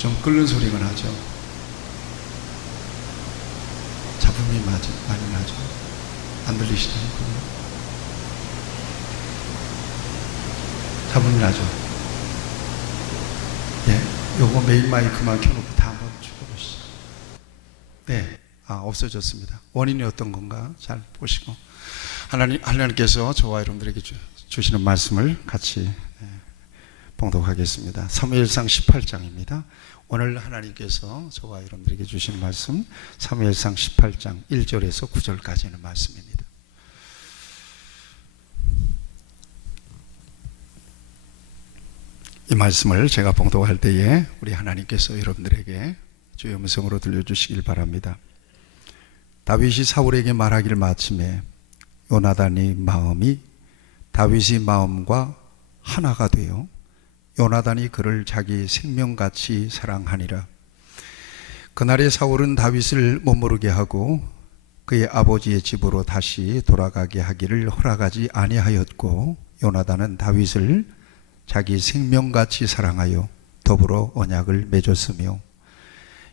좀 끓는 소리가 나죠. 잡음이 많이 나죠. 안 들리시나요? 잡음이 나죠. 네, 요거 메인 마이크만 켜놓고 다 한번 죽여보시죠. 네, 없어졌습니다. 원인이 어떤 건가 잘 보시고, 하나님께서 저와 여러분들에게 주시는 말씀을 같이 봉독하겠습니다. 사무엘상 18장입니다. 오늘 하나님께서 저와 여러분들에게 주신 말씀, 사무엘상 18장 1절에서 9절까지 있는 말씀입니다. 이 말씀을 제가 봉독할 때에 우리 하나님께서 여러분들에게 주의 음성으로 들려주시길 바랍니다. 다윗이 사울에게 말하기를 마침에 요나단의 마음이 다윗의 마음과 하나가 되어 요나단이 그를 자기 생명같이 사랑하니라. 그날에 사울은 다윗을 머무르게 하고 그의 아버지의 집으로 다시 돌아가게 하기를 허락하지 아니하였고, 요나단은 다윗을 자기 생명같이 사랑하여 더불어 언약을 맺었으며,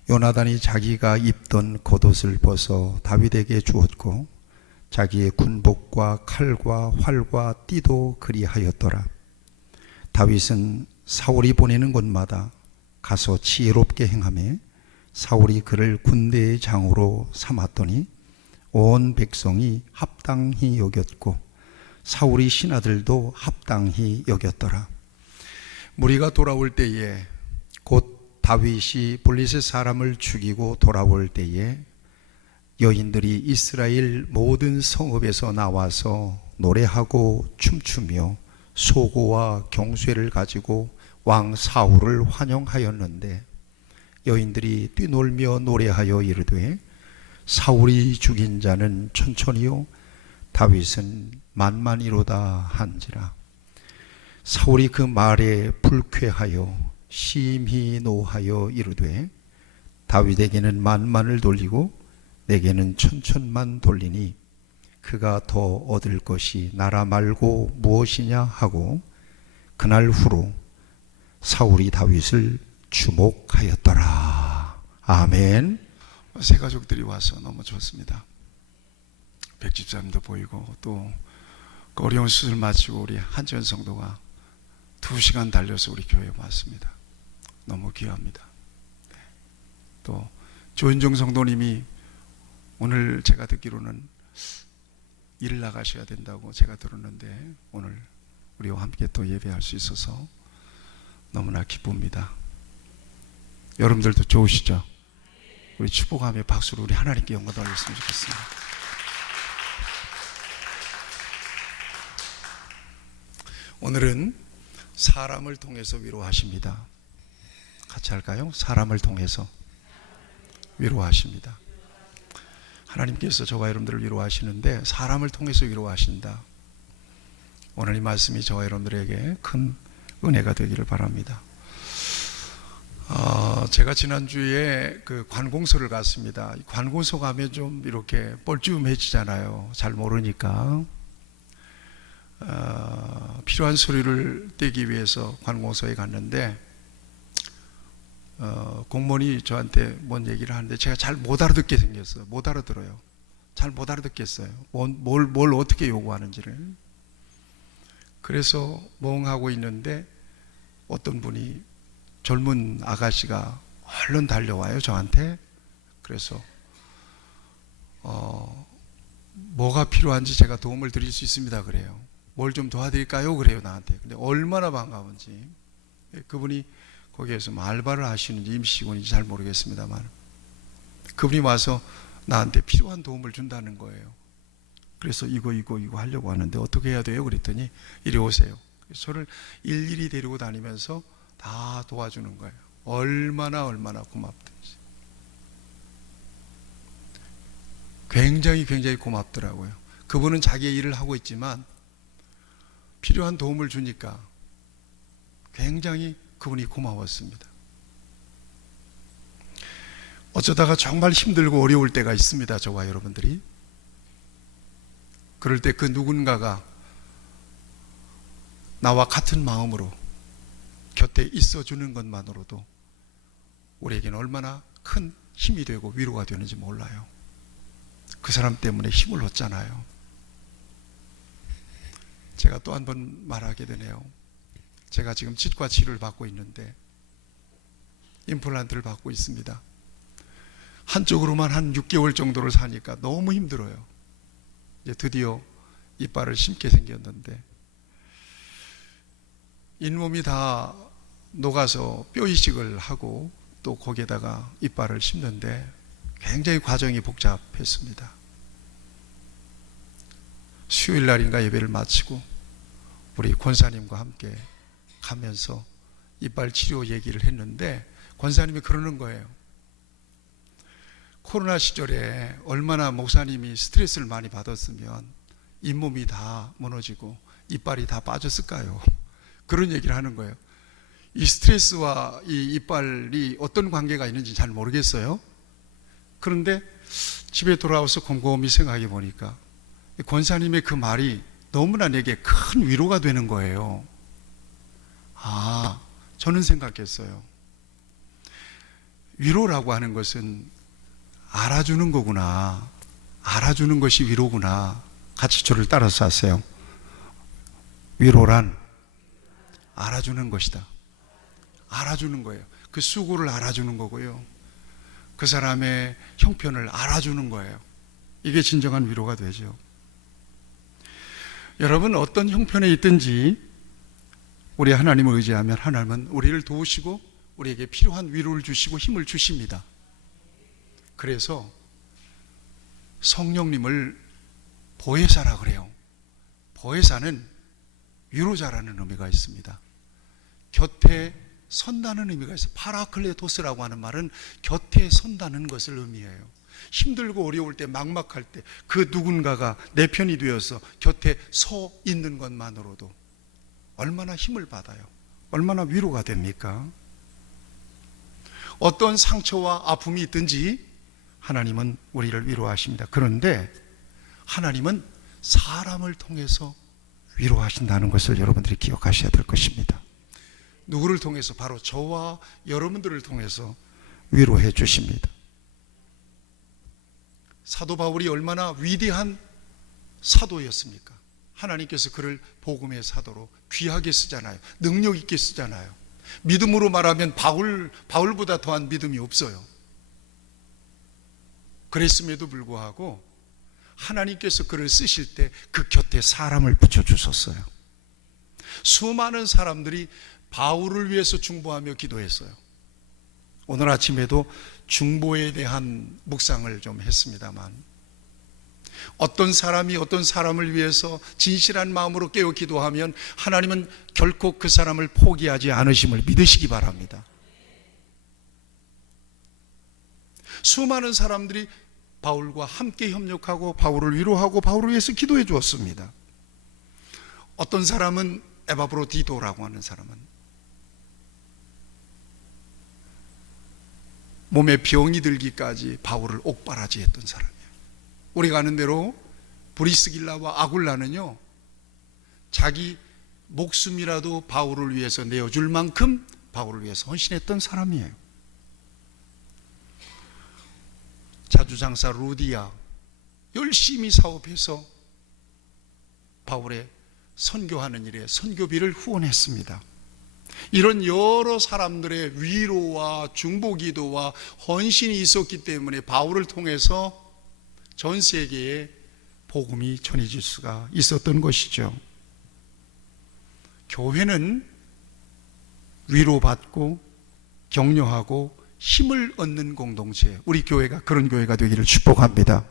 요나단이 자기가 입던 겉옷을 벗어 다윗에게 주었고 자기의 군복과 칼과 활과 띠도 그리하였더라. 다윗은 사울이 보내는 곳마다 가서 지혜롭게 행하며 사울이 그를 군대의 장으로 삼았더니 온 백성이 합당히 여겼고 사울의 신하들도 합당히 여겼더라. 무리가 돌아올 때에 곧 다윗이 블레셋 사람을 죽이고 돌아올 때에 여인들이 이스라엘 모든 성읍에서 나와서 노래하고 춤추며 소고와 경쇠를 가지고 왕 사울을 환영하였는데, 여인들이 뛰놀며 노래하여 이르되 사울이 죽인 자는 천천히요 다윗은 만만이로다 한지라. 사울이 그 말에 불쾌하여 심히 노하여 이르되 다윗에게는 만만을 돌리고 내게는 천천만 돌리니 그가 더 얻을 것이 나라 말고 무엇이냐 하고, 그날 후로 사울이 다윗을 주목하였더라. 아멘. 새 가족들이 와서 너무 좋습니다. 백집사님도 보이고, 또 그 어려운 수술 마치고 우리 한지원 성도가 2시간 달려서 우리 교회에 왔습니다. 너무 귀합니다. 또 조윤정 성도님이 오늘 제가 듣기로는 일 나가셔야 된다고 제가 들었는데 오늘 우리와 함께 또 예배할 수 있어서 너무나 기쁩니다. 여러분들도 좋으시죠? 우리 축복하며 박수로 우리 하나님께 영광 돌렸으면 좋겠습니다. 오늘은 사람을 통해서 위로하십니다. 같이 할까요? 사람을 통해서 위로하십니다. 하나님께서 저와 여러분들을 위로하시는데 사람을 통해서 위로하신다. 오늘 이 말씀이 저와 여러분들에게 큰 은혜가 되기를 바랍니다. 제가 지난주에 그 관공서를 갔습니다. 관공서 가면 좀 이렇게 뻘쭘해지잖아요. 잘 모르니까. 필요한 서류를 떼기 위해서 관공서에 갔는데 공무원이 저한테 뭔 얘기를 하는데 제가 잘 못 알아듣게 생겼어요. 못 알아들어요. 잘 못 알아듣겠어요. 뭘 어떻게 요구하는지를. 그래서 멍하고 있는데 어떤 분이, 젊은 아가씨가 얼른 달려와요 저한테. 그래서 뭐가 필요한지 제가 도움을 드릴 수 있습니다 그래요. 뭘 좀 도와드릴까요 그래요 나한테. 근데 얼마나 반가운지. 그분이 거기에서 알바를 하시는지 임시직원인지 잘 모르겠습니다만 그분이 와서 나한테 필요한 도움을 준다는 거예요. 그래서 이거 하려고 하는데 어떻게 해야 돼요? 그랬더니 이리 오세요. 그래서 저를 일일이 데리고 다니면서 다 도와주는 거예요. 얼마나 고맙든지. 굉장히 고맙더라고요. 그분은 자기의 일을 하고 있지만 필요한 도움을 주니까 굉장히 그분이 고마웠습니다. 어쩌다가 정말 힘들고 어려울 때가 있습니다. 저와 여러분들이. 그럴 때 그 누군가가 나와 같은 마음으로 곁에 있어주는 것만으로도 우리에게는 얼마나 큰 힘이 되고 위로가 되는지 몰라요. 그 사람 때문에 힘을 얻잖아요. 제가 또 한 번 말하게 되네요. 제가 지금 치과 치료를 받고 있는데 임플란트를 받고 있습니다. 한쪽으로만 한 6개월 정도를 사니까 너무 힘들어요. 이제 드디어 이빨을 심게 생겼는데 잇몸이 다 녹아서 뼈 이식을 하고 또 거기에다가 이빨을 심는데 굉장히 과정이 복잡했습니다. 수요일 날인가 예배를 마치고 우리 권사님과 함께 가면서 이빨 치료 얘기를 했는데 권사님이 그러는 거예요. 코로나 시절에 얼마나 목사님이 스트레스를 많이 받았으면 잇몸이 다 무너지고 이빨이 다 빠졌을까요? 그런 얘기를 하는 거예요. 이 스트레스와 이 이빨이 어떤 관계가 있는지 잘 모르겠어요. 그런데 집에 돌아와서 곰곰이 생각해 보니까 권사님의 그 말이 너무나 내게 큰 위로가 되는 거예요. 저는 생각했어요. 위로라고 하는 것은 알아주는 거구나. 알아주는 것이 위로구나. 같이 저를 따라서 하세요. 위로란 알아주는 것이다. 알아주는 거예요. 그 수고를 알아주는 거고요. 그 사람의 형편을 알아주는 거예요. 이게 진정한 위로가 되죠. 여러분, 어떤 형편에 있든지 우리 하나님을 의지하면 하나님은 우리를 도우시고 우리에게 필요한 위로를 주시고 힘을 주십니다. 그래서 성령님을 보혜사라 그래요. 보혜사는 위로자라는 의미가 있습니다. 곁에 선다는 의미가 있어요. 파라클레토스라고 하는 말은 곁에 선다는 것을 의미해요. 힘들고 어려울 때, 막막할 때 그 누군가가 내 편이 되어서 곁에 서 있는 것만으로도 얼마나 힘을 받아요. 얼마나 위로가 됩니까? 어떤 상처와 아픔이 있든지 하나님은 우리를 위로하십니다. 그런데 하나님은 사람을 통해서 위로하신다는 것을 여러분들이 기억하셔야 될 것입니다. 누구를 통해서? 바로 저와 여러분들을 통해서 위로해 주십니다. 사도 바울이 얼마나 위대한 사도였습니까? 하나님께서 그를 복음의 사도로 귀하게 쓰잖아요. 능력 있게 쓰잖아요. 믿음으로 말하면 바울보다 더한 믿음이 없어요. 그랬음에도 불구하고 하나님께서 그를 쓰실 때 그 곁에 사람을 붙여주셨어요. 수많은 사람들이 바울을 위해서 중보하며 기도했어요. 오늘 아침에도 중보에 대한 묵상을 좀 했습니다만, 어떤 사람이 어떤 사람을 위해서 진실한 마음으로 깨어 기도하면 하나님은 결코 그 사람을 포기하지 않으심을 믿으시기 바랍니다. 수많은 사람들이 바울과 함께 협력하고 바울을 위로하고 바울을 위해서 기도해 주었습니다. 어떤 사람은 에바브로디도라고 하는 사람은 몸에 병이 들기까지 바울을 옥바라지했던 사람이에요. 우리가 아는 대로 브리스길라와 아굴라는요, 자기 목숨이라도 바울을 위해서 내어줄 만큼 바울을 위해서 헌신했던 사람이에요. 자주장사 루디아 열심히 사업해서 바울의 선교하는 일에 선교비를 후원했습니다. 이런 여러 사람들의 위로와 중보기도와 헌신이 있었기 때문에 바울을 통해서 전 세계에 복음이 전해질 수가 있었던 것이죠. 교회는 위로받고 격려하고 힘을 얻는 공동체, 우리 교회가 그런 교회가 되기를 축복합니다.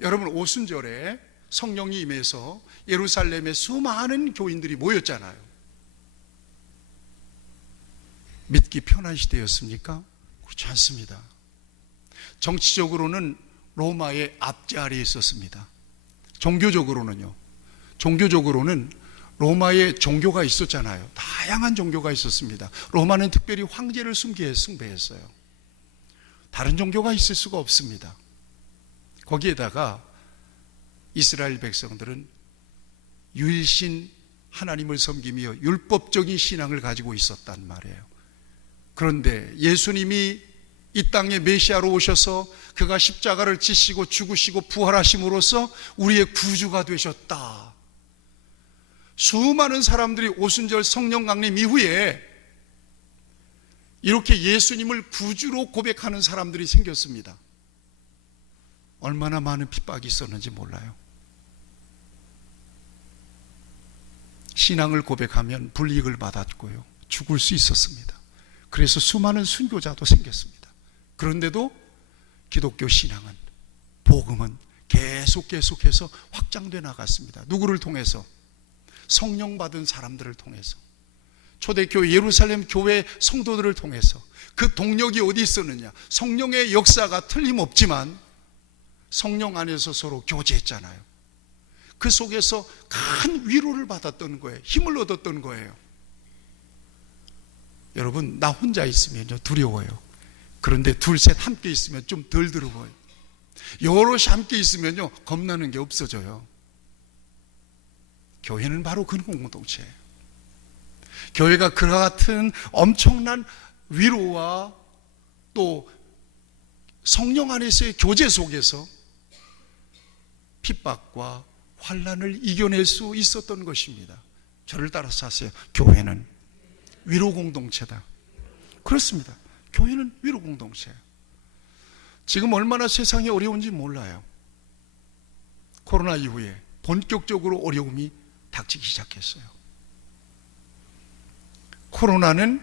여러분, 오순절에 성령이 임해서 예루살렘에 수많은 교인들이 모였잖아요. 믿기 편한 시대였습니까? 그렇지 않습니다. 정치적으로는 로마의 앞자리에 있었습니다. 종교적으로는 로마의 종교가 있었잖아요. 다양한 종교가 있었습니다. 로마는 특별히 황제를 숭배했어요. 다른 종교가 있을 수가 없습니다. 거기에다가 이스라엘 백성들은 유일신 하나님을 섬기며 율법적인 신앙을 가지고 있었단 말이에요. 그런데 예수님이 이 땅에 메시아로 오셔서 그가 십자가를 지시고 죽으시고 부활하심으로써 우리의 구주가 되셨다. 수많은 사람들이 오순절 성령 강림 이후에 이렇게 예수님을 구주로 고백하는 사람들이 생겼습니다. 얼마나 많은 핍박이 있었는지 몰라요. 신앙을 고백하면 불이익을 받았고요, 죽을 수 있었습니다. 그래서 수많은 순교자도 생겼습니다. 그런데도 기독교 신앙은, 복음은 계속해서 확장돼 나갔습니다. 누구를 통해서? 성령 받은 사람들을 통해서, 초대교회 예루살렘 교회 성도들을 통해서. 그 동력이 어디 있었느냐? 성령의 역사가 틀림없지만 성령 안에서 서로 교제했잖아요. 그 속에서 큰 위로를 받았던 거예요. 힘을 얻었던 거예요. 여러분, 나 혼자 있으면요 두려워요. 그런데 둘, 셋 함께 있으면 좀 덜 두려워요. 여럿이 함께 있으면요 겁나는 게 없어져요. 교회는 바로 그런 공동체예요. 교회가 그와 같은 엄청난 위로와 또 성령 안에서의 교제 속에서 핍박과 환난을 이겨낼 수 있었던 것입니다. 저를 따라서 하세요. 교회는 위로 공동체다. 그렇습니다. 교회는 위로 공동체예요. 지금 얼마나 세상이 어려운지 몰라요. 코로나 이후에 본격적으로 어려움이 닥치기 시작했어요. 코로나는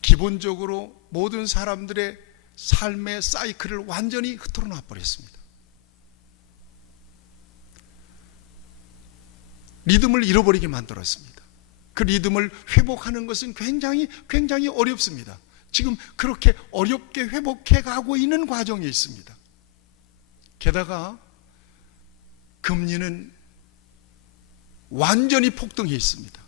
기본적으로 모든 사람들의 삶의 사이클을 완전히 흐트러 놔 버렸습니다. 리듬을 잃어버리게 만들었습니다. 그 리듬을 회복하는 것은 굉장히 어렵습니다. 지금 그렇게 어렵게 회복해 가고 있는 과정에 있습니다. 게다가 금리는 완전히 폭등해 있습니다.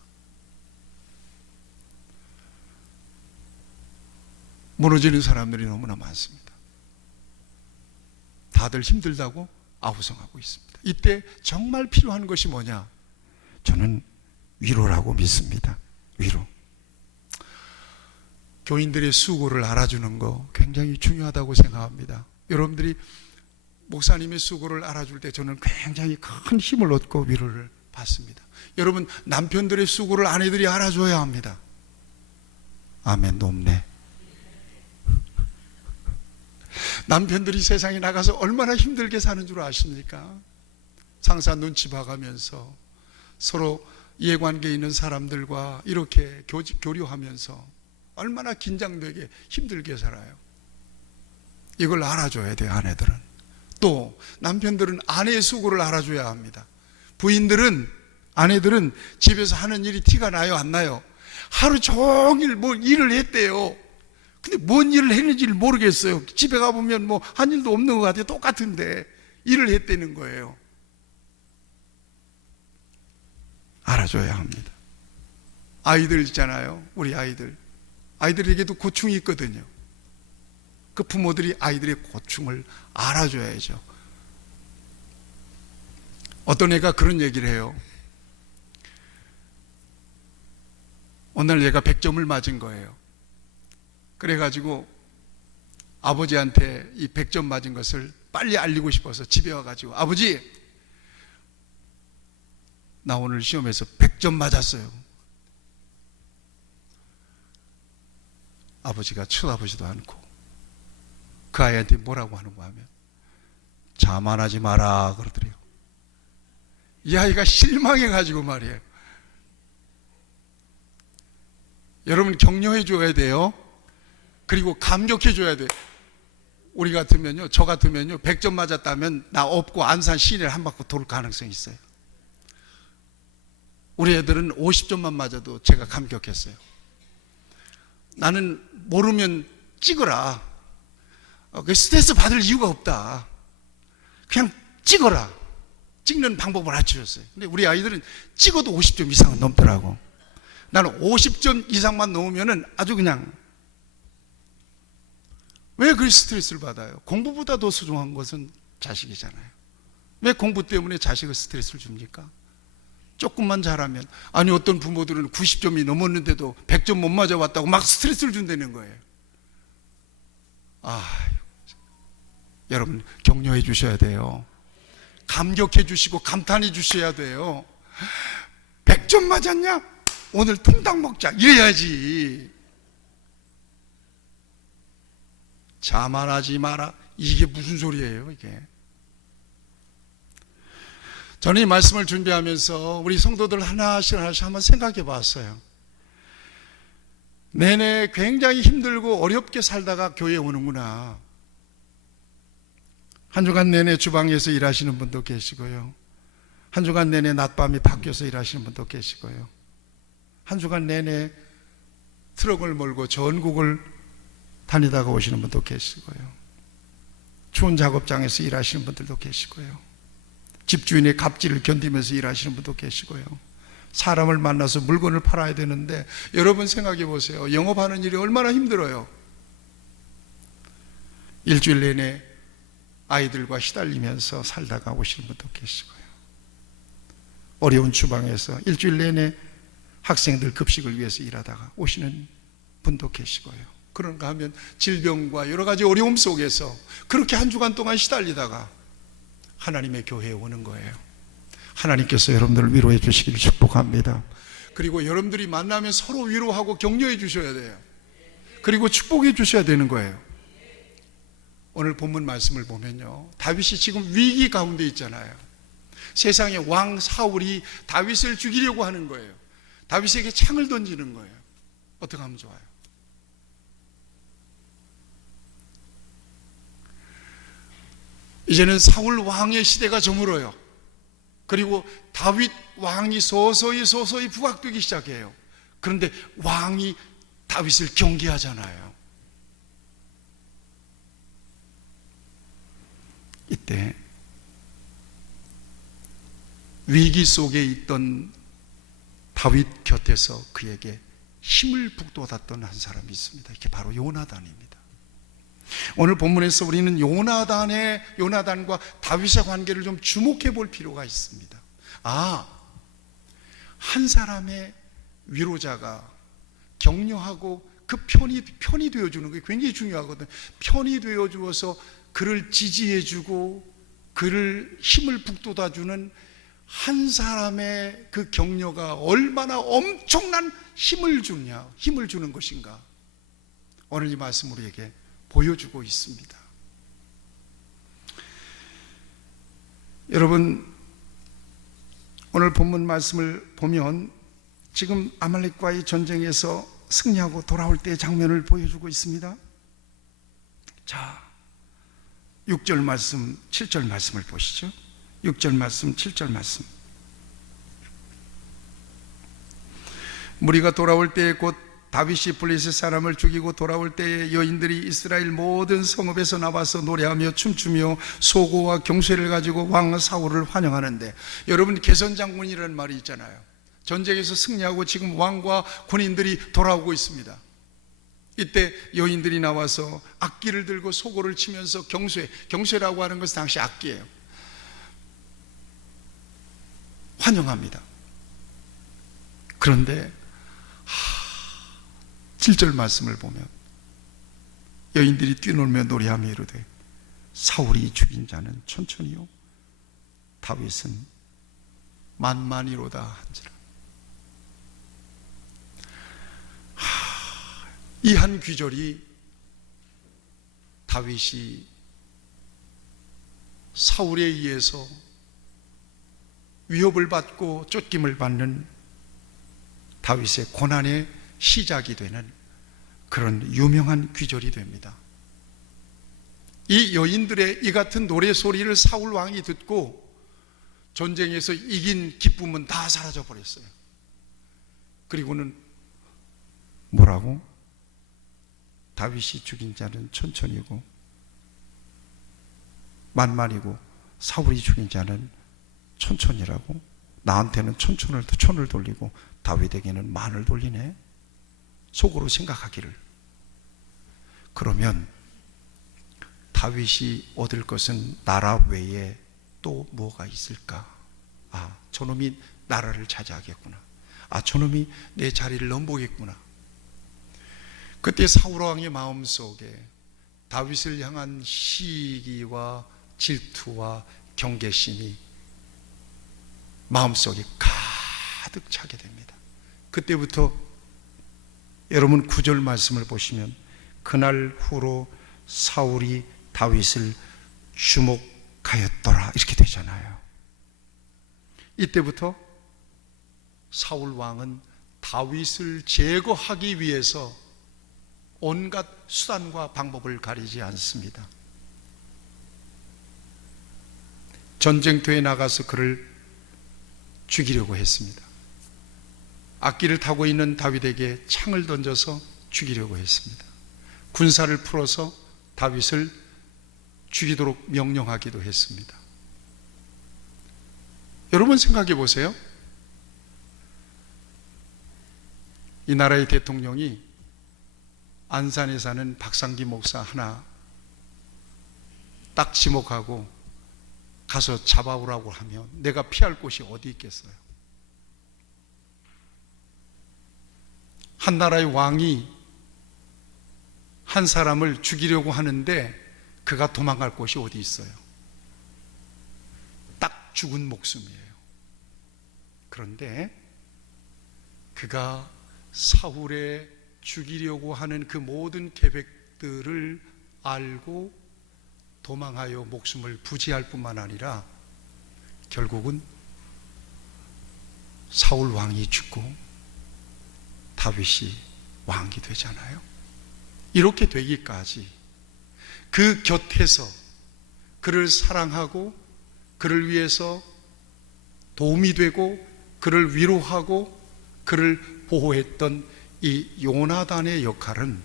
무너지는 사람들이 너무나 많습니다. 다들 힘들다고 아우성하고 있습니다. 이때 정말 필요한 것이 뭐냐? 저는 위로라고 믿습니다. 위로. 교인들의 수고를 알아주는 거 굉장히 중요하다고 생각합니다. 여러분들이 목사님의 수고를 알아줄 때 저는 굉장히 큰 힘을 얻고 위로를 받습니다. 여러분, 남편들의 수고를 아내들이 알아줘야 합니다. 아멘. 높네. 남편들이 세상에 나가서 얼마나 힘들게 사는 줄 아십니까? 상사 눈치 봐가면서 서로 이해관계에 있는 사람들과 이렇게 교류하면서 얼마나 긴장되게 힘들게 살아요. 이걸 알아줘야 돼요. 아내들은. 또 남편들은 아내의 수고를 알아줘야 합니다. 부인들은, 아내들은 집에서 하는 일이 티가 나요, 안 나요? 하루 종일 뭐 일을 했대요. 근데 뭔 일을 했는지를 모르겠어요. 집에 가보면 뭐 한 일도 없는 것 같아요. 똑같은데 일을 했다는 거예요. 알아줘야 합니다. 아이들 있잖아요. 우리 아이들에게도 고충이 있거든요. 그 부모들이 아이들의 고충을 알아줘야죠. 어떤 애가 그런 얘기를 해요. 어느 날 얘가 100점을 맞은 거예요. 그래가지고 아버지한테 이 100점 맞은 것을 빨리 알리고 싶어서 집에 와가지고, 아버지, 나 오늘 시험에서 100점 맞았어요. 아버지가 쳐다보지도 않고 그 아이한테 뭐라고 하는가 하면, 자만하지 마라 그러더래요. 이 아이가 실망해가지고 말이에요. 여러분, 격려해 줘야 돼요. 그리고 감격해 줘야 돼요. 우리 같으면요, 저 같으면요, 100점 맞았다면 나 업고 안산 시내를 한 바퀴 돌 가능성이 있어요. 우리 애들은 50점만 맞아도 제가 감격했어요. 나는 모르면 찍어라. 스트레스 받을 이유가 없다. 그냥 찍어라. 찍는 방법을 알려주셨어요. 근데 우리 아이들은 찍어도 50점 이상은 넘더라고. 나는 50점 이상만 넘으면은 아주 그냥, 왜 그 스트레스를 받아요? 공부보다 더 소중한 것은 자식이잖아요. 왜 공부 때문에 자식을 스트레스를 줍니까? 조금만 잘하면. 아니 어떤 부모들은 90점이 넘었는데도 100점 못 맞아왔다고 막 스트레스를 준다는 거예요. 여러분 격려해 주셔야 돼요. 감격해 주시고 감탄해 주셔야 돼요. 100점 맞았냐? 오늘 통닭 먹자 이래야지. 자만하지 마라, 이게 무슨 소리예요 이게? 저는 이 말씀을 준비하면서 우리 성도들 하나씩 한번 생각해 봤어요. 내내 굉장히 힘들고 어렵게 살다가 교회에 오는구나. 한 주간 내내 주방에서 일하시는 분도 계시고요, 한 주간 내내 낮밤이 바뀌어서 일하시는 분도 계시고요, 한 주간 내내 트럭을 몰고 전국을 다니다가 오시는 분도 계시고요, 추운 작업장에서 일하시는 분들도 계시고요, 집주인의 갑질을 견디면서 일하시는 분도 계시고요, 사람을 만나서 물건을 팔아야 되는데 여러분 생각해 보세요. 영업하는 일이 얼마나 힘들어요. 일주일 내내 아이들과 시달리면서 살다가 오시는 분도 계시고요, 어려운 주방에서 일주일 내내 학생들 급식을 위해서 일하다가 오시는 분도 계시고요, 그런가 하면 질병과 여러 가지 어려움 속에서 그렇게 한 주간 동안 시달리다가 하나님의 교회에 오는 거예요. 하나님께서 여러분들을 위로해 주시기를 축복합니다. 그리고 여러분들이 만나면 서로 위로하고 격려해 주셔야 돼요. 그리고 축복해 주셔야 되는 거예요. 오늘 본문 말씀을 보면요, 다윗이 지금 위기 가운데 있잖아요. 세상의 왕 사울이 다윗을 죽이려고 하는 거예요. 다윗에게 창을 던지는 거예요. 어떻게 하면 좋아요? 이제는 사울 왕의 시대가 저물어요. 그리고 다윗 왕이 서서히 부각되기 시작해요. 그런데 왕이 다윗을 경계하잖아요. 이때 위기 속에 있던 다윗 곁에서 그에게 힘을 북돋았던 한 사람이 있습니다. 이게 바로 요나단입니다. 오늘 본문에서 우리는 요나단과 다윗의 관계를 좀 주목해 볼 필요가 있습니다. 한 사람의 위로자가 격려하고 그 편이 되어주는 게 굉장히 중요하거든요. 편이 되어주어서 그를 지지해주고 그를 힘을 북돋아주는 한 사람의 그 격려가 얼마나 엄청난 힘을 주는 것인가, 오늘 이 말씀 우리에게 보여주고 있습니다. 여러분, 오늘 본문 말씀을 보면 지금 아말렉과의 전쟁에서 승리하고 돌아올 때의 장면을 보여주고 있습니다. 자, 6절 말씀, 7절 말씀을 보시죠. 6절 말씀, 7절 말씀. 무리가 돌아올 때에 곧 다윗이 블레셋 사람을 죽이고 돌아올 때에 여인들이 이스라엘 모든 성읍에서 나와서 노래하며 춤추며 소고와 경쇠를 가지고 왕 사울을 환영하는데, 여러분 개선장군이라는 말이 있잖아요. 전쟁에서 승리하고 지금 왕과 군인들이 돌아오고 있습니다. 이때 여인들이 나와서 악기를 들고 소고를 치면서 경쇠라고 하는 것은 당시 악기예요. 환영합니다. 그런데 7절 말씀을 보면 여인들이 뛰놀며 노래하며 이르되 사울이 죽인 자는 천천히요 다윗은 만만이로다 한지라. 이 한 귀절이 다윗이 사울에 의해서 위협을 받고 쫓김을 받는 다윗의 고난의 시작이 되는 그런 유명한 귀절이 됩니다. 이 여인들의 이 같은 노래소리를 사울 왕이 듣고 전쟁에서 이긴 기쁨은 다 사라져 버렸어요. 그리고는 뭐라고? 다윗이 죽인 자는 천천히고 만만이고 사울이 죽인 자는 천천이라고? 나한테는 천을 돌리고 다윗에게는 만을 돌리네? 속으로 생각하기를. 그러면 다윗이 얻을 것은 나라 외에 또 뭐가 있을까? 저놈이 나라를 차지하겠구나. 아, 저놈이 내 자리를 넘보겠구나. 그때 사울 왕의 마음속에 다윗을 향한 시기와 질투와 경계심이 마음속에 가득 차게 됩니다. 그때부터 여러분 9절 말씀을 보시면 그날 후로 사울이 다윗을 주목하였더라 이렇게 되잖아요. 이때부터 사울 왕은 다윗을 제거하기 위해서 온갖 수단과 방법을 가리지 않습니다. 전쟁터에 나가서 그를 죽이려고 했습니다. 악기를 타고 있는 다윗에게 창을 던져서 죽이려고 했습니다. 군사를 풀어서 다윗을 죽이도록 명령하기도 했습니다. 여러분 생각해 보세요. 이 나라의 대통령이 안산에 사는 박상기 목사 하나 딱 지목하고 가서 잡아오라고 하면 내가 피할 곳이 어디 있겠어요? 한 나라의 왕이 한 사람을 죽이려고 하는데 그가 도망갈 곳이 어디 있어요? 딱 죽은 목숨이에요. 그런데 그가 사울의 죽이려고 하는 그 모든 계획들을 알고 도망하여 목숨을 부지할 뿐만 아니라 결국은 사울 왕이 죽고 다윗이 왕이 되잖아요. 이렇게 되기까지 그 곁에서 그를 사랑하고 그를 위해서 도움이 되고 그를 위로하고 그를 보호했던 이 요나단의 역할은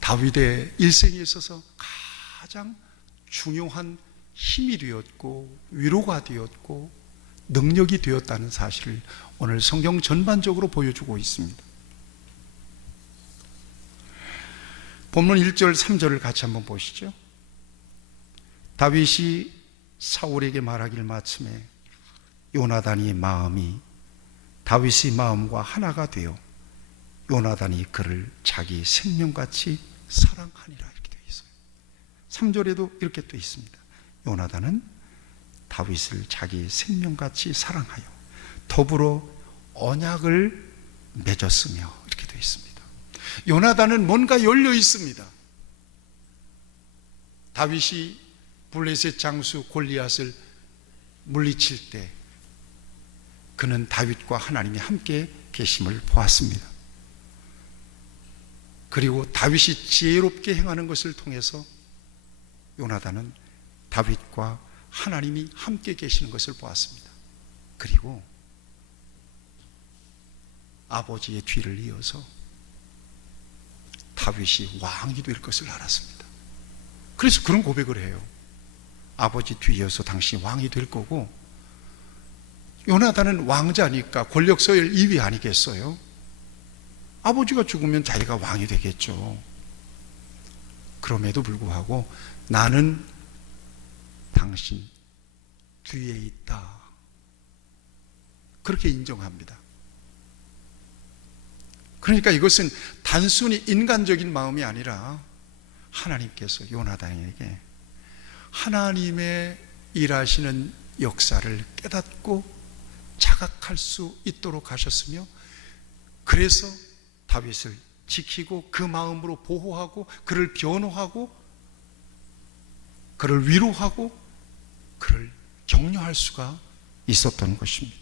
다윗의 일생에 있어서 가장 중요한 힘이 되었고 위로가 되었고 능력이 되었다는 사실을 오늘 성경 전반적으로 보여주고 있습니다. 본문 1절 3절을 같이 한번 보시죠. 다윗이 사울에게 말하길 마침에 요나단의 마음이 다윗의 마음과 하나가 되어 요나단이 그를 자기 생명같이 사랑하니라 이렇게 되어 있어요. 3절에도 이렇게 또 있습니다. 요나단은 다윗을 자기 생명같이 사랑하여 더불어 언약을 맺었으며 이렇게 되어 있습니다. 요나단은 뭔가 열려 있습니다. 다윗이 블레셋 장수 골리앗을 물리칠 때 그는 다윗과 하나님이 함께 계심을 보았습니다. 그리고 다윗이 지혜롭게 행하는 것을 통해서 요나단은 다윗과 하나님이 함께 계시는 것을 보았습니다. 그리고 아버지의 뒤를 이어서 다윗이 왕이 될 것을 알았습니다. 그래서 그런 고백을 해요. 아버지 뒤이어서 당신이 왕이 될 거고, 요나단은 왕자니까 권력서열 2위 아니겠어요? 아버지가 죽으면 자기가 왕이 되겠죠. 그럼에도 불구하고 나는 당신 뒤에 있다, 그렇게 인정합니다. 그러니까 이것은 단순히 인간적인 마음이 아니라 하나님께서 요나단에게 하나님의 일하시는 역사를 깨닫고 자각할 수 있도록 하셨으며, 그래서 다윗을 지키고 그 마음으로 보호하고 그를 변호하고 그를 위로하고 그를 격려할 수가 있었던 것입니다.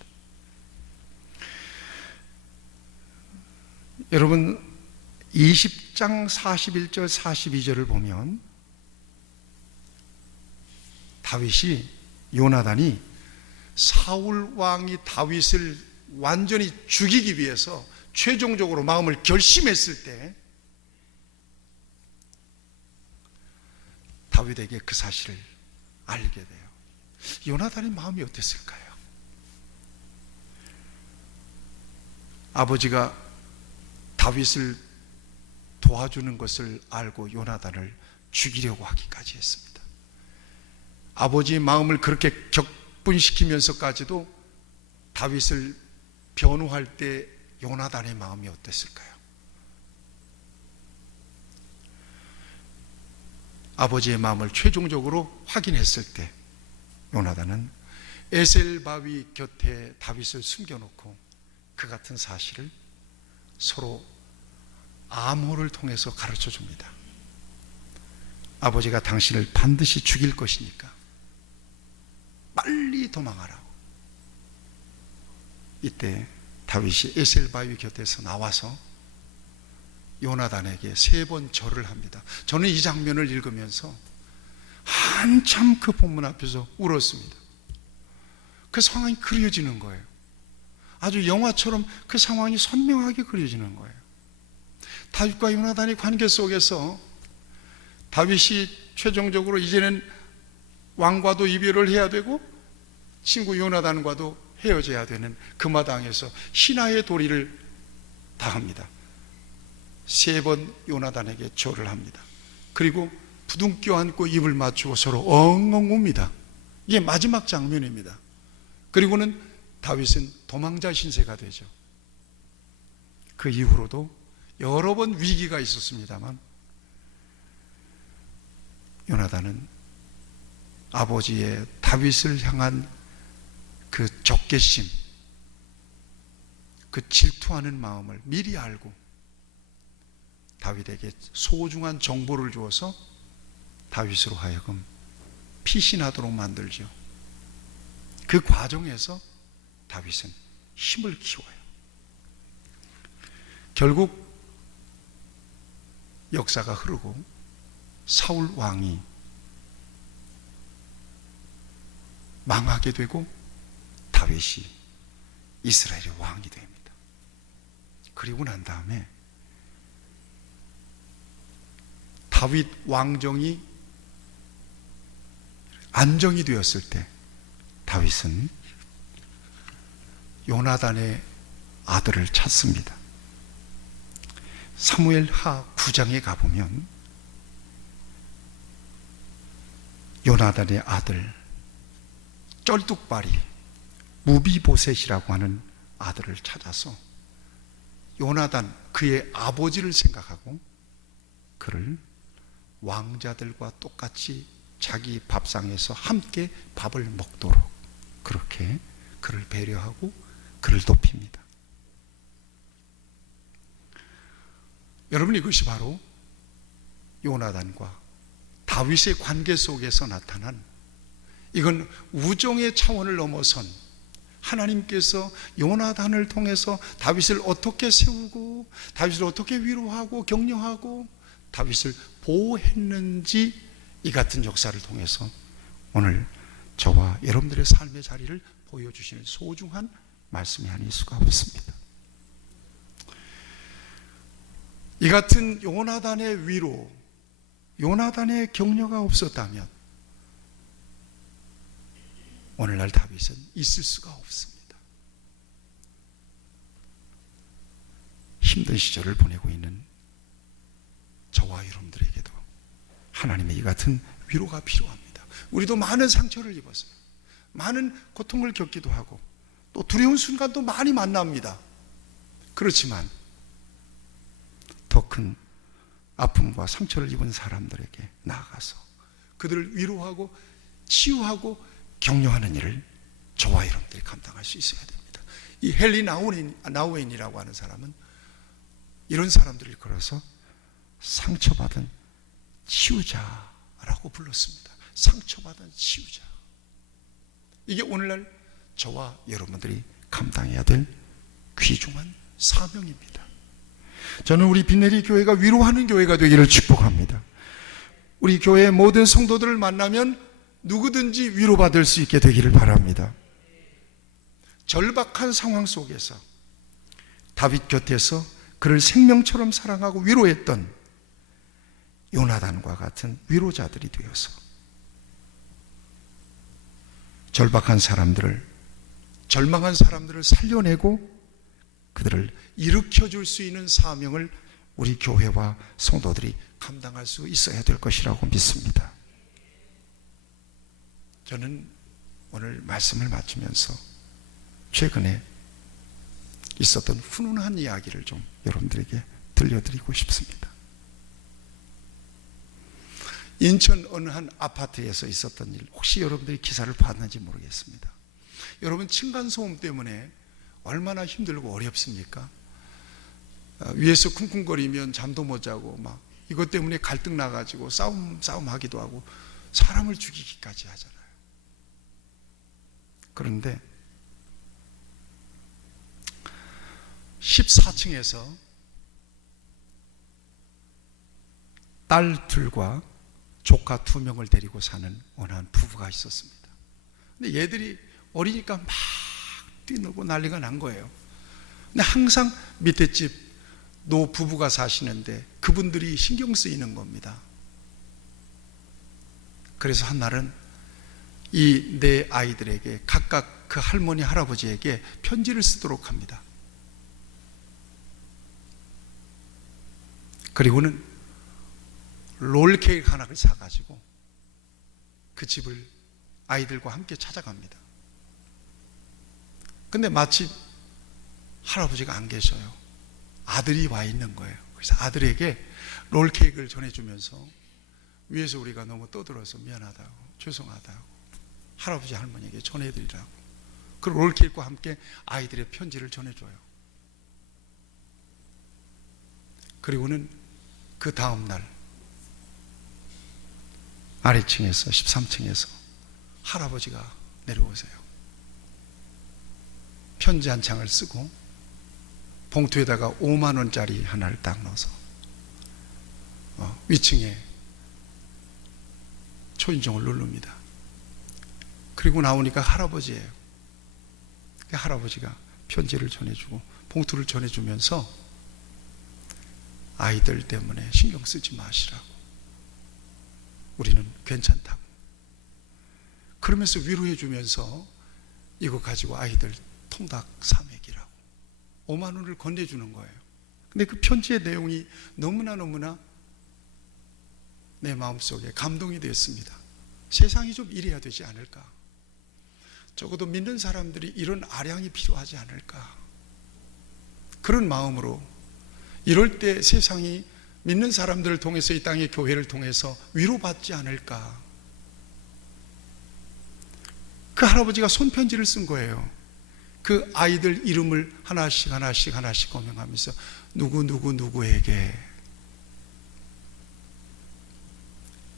여러분 20장 41절 42절을 보면 다윗이, 요나단이 사울 왕이 다윗을 완전히 죽이기 위해서 최종적으로 마음을 결심했을 때 다윗에게 그 사실을 알게 돼요. 요나단의 마음이 어땠을까요? 아버지가 다윗을 도와주는 것을 알고 요나단을 죽이려고 하기까지 했습니다. 아버지의 마음을 그렇게 격분시키면서까지도 다윗을 변호할 때 요나단의 마음이 어땠을까요? 아버지의 마음을 최종적으로 확인했을 때 요나단은 에셀 바위 곁에 다윗을 숨겨놓고 그 같은 사실을 서로 암호를 통해서 가르쳐 줍니다. 아버지가 당신을 반드시 죽일 것이니까 빨리 도망하라고. 이때 다윗이 에셀 바위 곁에서 나와서 요나단에게 3번 절을 합니다. 저는 이 장면을 읽으면서 한참 그 본문 앞에서 울었습니다. 그 상황이 그려지는 거예요. 아주 영화처럼 그 상황이 선명하게 그려지는 거예요. 다윗과 요나단의 관계 속에서 다윗이 최종적으로 이제는 왕과도 이별을 해야 되고 친구 요나단과도 헤어져야 되는 그 마당에서 신하의 도리를 다합니다. 3번 요나단에게 절을 합니다. 그리고 부둥켜 안고 입을 맞추고 서로 엉엉 웁니다. 이게 마지막 장면입니다. 그리고는 다윗은 도망자 신세가 되죠. 그 이후로도 여러 번 위기가 있었습니다만 요나단은 아버지의 다윗을 향한 그 적개심, 그 질투하는 마음을 미리 알고 다윗에게 소중한 정보를 주어서 다윗으로 하여금 피신하도록 만들죠. 그 과정에서 다윗은 힘을 키워요. 결국 역사가 흐르고 사울 왕이 망하게 되고 다윗이 이스라엘의 왕이 됩니다. 그리고 난 다음에 다윗 왕정이 안정이 되었을 때 다윗은 요나단의 아들을 찾습니다. 사무엘하 9장에 가보면 요나단의 아들 쩔뚝발이 무비보셋이라고 하는 아들을 찾아서 요나단 그의 아버지를 생각하고 그를 왕자들과 똑같이 자기 밥상에서 함께 밥을 먹도록 그렇게 그를 배려하고 그를 돕힙니다. 여러분, 이것이 바로 요나단과 다윗의 관계 속에서 나타난, 이건 우정의 차원을 넘어선 하나님께서 요나단을 통해서 다윗을 어떻게 세우고 다윗을 어떻게 위로하고 격려하고 다윗을 보호했는지, 이 같은 역사를 통해서 오늘 저와 여러분들의 삶의 자리를 보여주시는 소중한 말씀이 아닐 수가 없습니다. 이 같은 요나단의 위로, 요나단의 격려가 없었다면 오늘날 다윗은 있을 수가 없습니다. 힘든 시절을 보내고 있는 저와 여러분들에게도 하나님의 이 같은 위로가 필요합니다. 우리도 많은 상처를 입었어요. 많은 고통을 겪기도 하고 또 두려운 순간도 많이 만납니다. 그렇지만 더 큰 아픔과 상처를 입은 사람들에게 나아가서 그들을 위로하고 치유하고 격려하는 일을 저와 여러분들이 감당할 수 있어야 됩니다. 이 헨리 나우엔이라고 하는 사람은 이런 사람들을 걸어서 상처받은 치유자라고 불렀습니다. 상처받은 치유자. 이게 오늘날 저와 여러분들이 감당해야 될 귀중한 사명입니다. 저는 우리 빈내리 교회가 위로하는 교회가 되기를 축복합니다. 우리 교회의 모든 성도들을 만나면 누구든지 위로받을 수 있게 되기를 바랍니다. 절박한 상황 속에서 다윗 곁에서 그를 생명처럼 사랑하고 위로했던 요나단과 같은 위로자들이 되어서 절박한 사람들을, 절망한 사람들을 살려내고 그들을 일으켜줄 수 있는 사명을 우리 교회와 성도들이 감당할 수 있어야 될 것이라고 믿습니다. 저는 오늘 말씀을 마치면서 최근에 있었던 훈훈한 이야기를 좀 여러분들에게 들려드리고 싶습니다. 인천 어느 한 아파트에서 있었던 일, 혹시 여러분들이 기사를 봤는지 모르겠습니다. 여러분, 층간소음 때문에 얼마나 힘들고 어렵습니까? 위에서 쿵쿵거리면 잠도 못 자고 막 이것 때문에 갈등 나가지고 싸움하기도 하고 사람을 죽이기까지 하잖아요. 그런데 14층에서 딸 둘과 조카 2명을 데리고 사는 어느 한 부부가 있었습니다. 근데 얘들이 어리니까 막 뛰놀고 난리가 난 거예요. 근데 항상 밑에 집 노 부부가 사시는데 그분들이 신경 쓰이는 겁니다. 그래서 한날은 이 네 아이들에게 각각 그 할머니 할아버지에게 편지를 쓰도록 합니다. 그리고는 롤케이크 하나를 사가지고 그 집을 아이들과 함께 찾아갑니다. 근데 마침 할아버지가 안 계셔요. 아들이 와 있는 거예요. 그래서 아들에게 롤케이크를 전해주면서 위에서 우리가 너무 떠들어서 미안하다고, 죄송하다고 할아버지 할머니에게 전해드리라고, 그 롤케이크와 함께 아이들의 편지를 전해줘요. 그리고는 그 다음날 아래층에서 13층에서 할아버지가 내려오세요. 편지 한 장을 쓰고 봉투에다가 5만 원짜리 하나를 딱 넣어서 위층에 초인종을 누릅니다. 그리고 나오니까 할아버지예요. 할아버지가 편지를 전해주고 봉투를 전해주면서 아이들 때문에 신경 쓰지 마시라고, 우리는 괜찮다고, 그러면서 위로해 주면서 이거 가지고 아이들 통닭 사 먹이라고 5만 원을 건네주는 거예요. 근데 그 편지의 내용이 너무나 내 마음속에 감동이 되었습니다. 세상이 좀 이래야 되지 않을까? 적어도 믿는 사람들이 이런 아량이 필요하지 않을까? 그런 마음으로 이럴 때 세상이 믿는 사람들을 통해서, 이 땅의 교회를 통해서 위로받지 않을까? 그 할아버지가 손편지를 쓴 거예요. 그 아이들 이름을 하나씩 거명하면서 누구에게.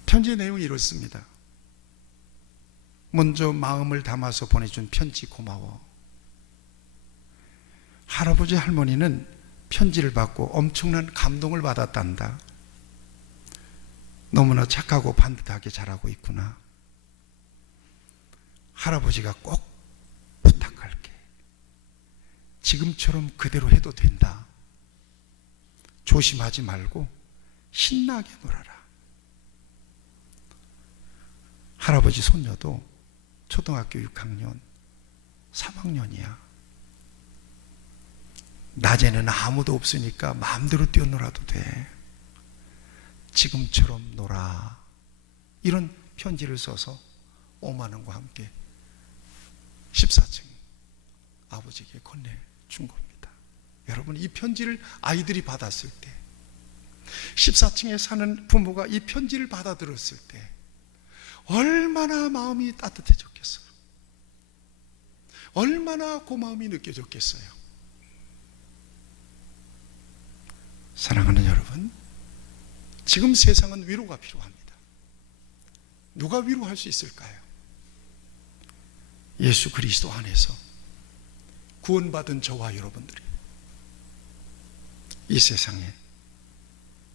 편지의 내용이 이렇습니다. 먼저 마음을 담아서 보내준 편지 고마워. 할아버지 할머니는 편지를 받고 엄청난 감동을 받았단다. 너무나 착하고 반듯하게 자라고 있구나. 할아버지가 꼭 부탁할게. 지금처럼 그대로 해도 된다. 조심하지 말고 신나게 놀아라. 할아버지 손녀도 초등학교 6학년, 3학년이야. 낮에는 아무도 없으니까 마음대로 뛰어놀아도 돼. 지금처럼 놀아. 이런 편지를 써서 5만 원과 함께 14층 아버지에게 건네준 겁니다. 여러분, 이 편지를 아이들이 받았을 때, 14층에 사는 부모가 이 편지를 받아들었을 때 얼마나 마음이 따뜻해졌겠어요. 얼마나 고마움이 느껴졌겠어요. 사랑하는 여러분, 지금 세상은 위로가 필요합니다. 누가 위로할 수 있을까요? 예수 그리스도 안에서 구원받은 저와 여러분들이 이 세상에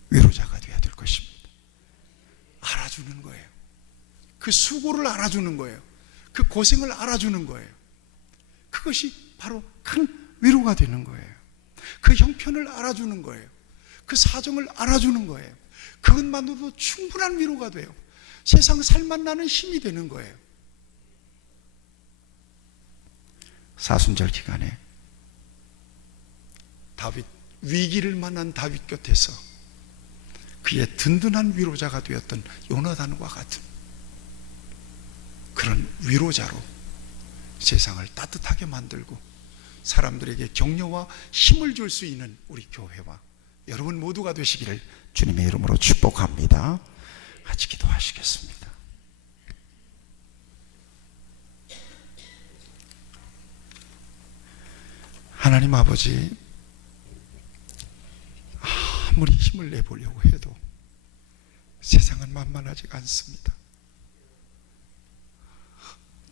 위로자가 되어야 될 것입니다. 알아주는 거예요. 그 수고를 알아주는 거예요. 그 고생을 알아주는 거예요. 그것이 바로 큰 위로가 되는 거예요. 그 형편을 알아주는 거예요. 그 사정을 알아주는 거예요. 그것만으로도 충분한 위로가 돼요. 세상 살만 나는 힘이 되는 거예요. 사순절 기간에 다윗, 위기를 만난 다윗 곁에서 그의 든든한 위로자가 되었던 요나단과 같은 그런 위로자로 세상을 따뜻하게 만들고 사람들에게 격려와 힘을 줄 수 있는 우리 교회와 여러분 모두가 되시기를 주님의 이름으로 축복합니다. 같이 기도하시겠습니다. 하나님 아버지, 아무리 힘을 내보려고 해도 세상은 만만하지 않습니다.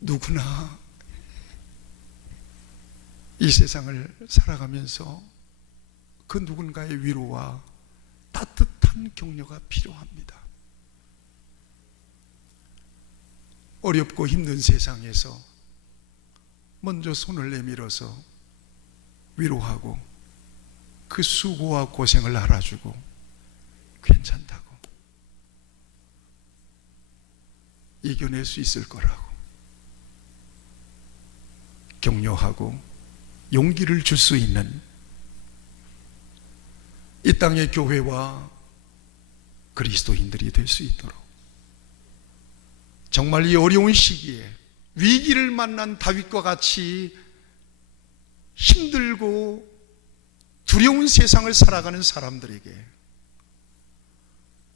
누구나 이 세상을 살아가면서 그 누군가의 위로와 따뜻한 격려가 필요합니다. 어렵고 힘든 세상에서 먼저 손을 내밀어서 위로하고 그 수고와 고생을 알아주고 괜찮다고, 이겨낼 수 있을 거라고 격려하고 용기를 줄 수 있는 이 땅의 교회와 그리스도인들이 될 수 있도록, 정말 이 어려운 시기에 위기를 만난 다윗과 같이 힘들고 두려운 세상을 살아가는 사람들에게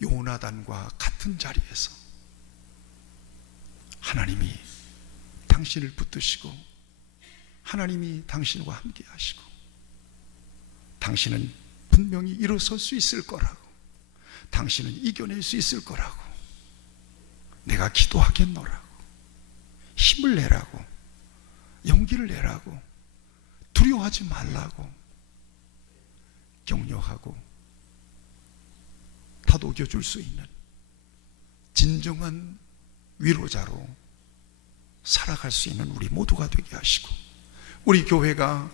요나단과 같은 자리에서 하나님이 당신을 붙드시고 하나님이 당신과 함께 하시고 당신은 분명히 일어설 수 있을 거라고, 당신은 이겨낼 수 있을 거라고, 내가 기도하겠노라고, 힘을 내라고, 용기를 내라고, 두려워하지 말라고 격려하고 다독여 줄 수 있는 진정한 위로자로 살아갈 수 있는 우리 모두가 되게 하시고, 우리 교회가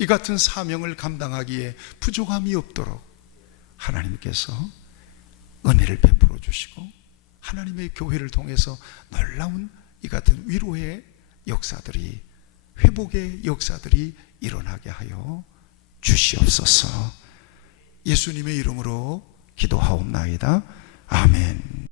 이 같은 사명을 감당하기에 부족함이 없도록 하나님께서 은혜를 베풀어 주시고 하나님의 교회를 통해서 놀라운 이 같은 위로의 역사들이, 회복의 역사들이 일어나게 하여 주시옵소서. 예수님의 이름으로 기도하옵나이다. 아멘.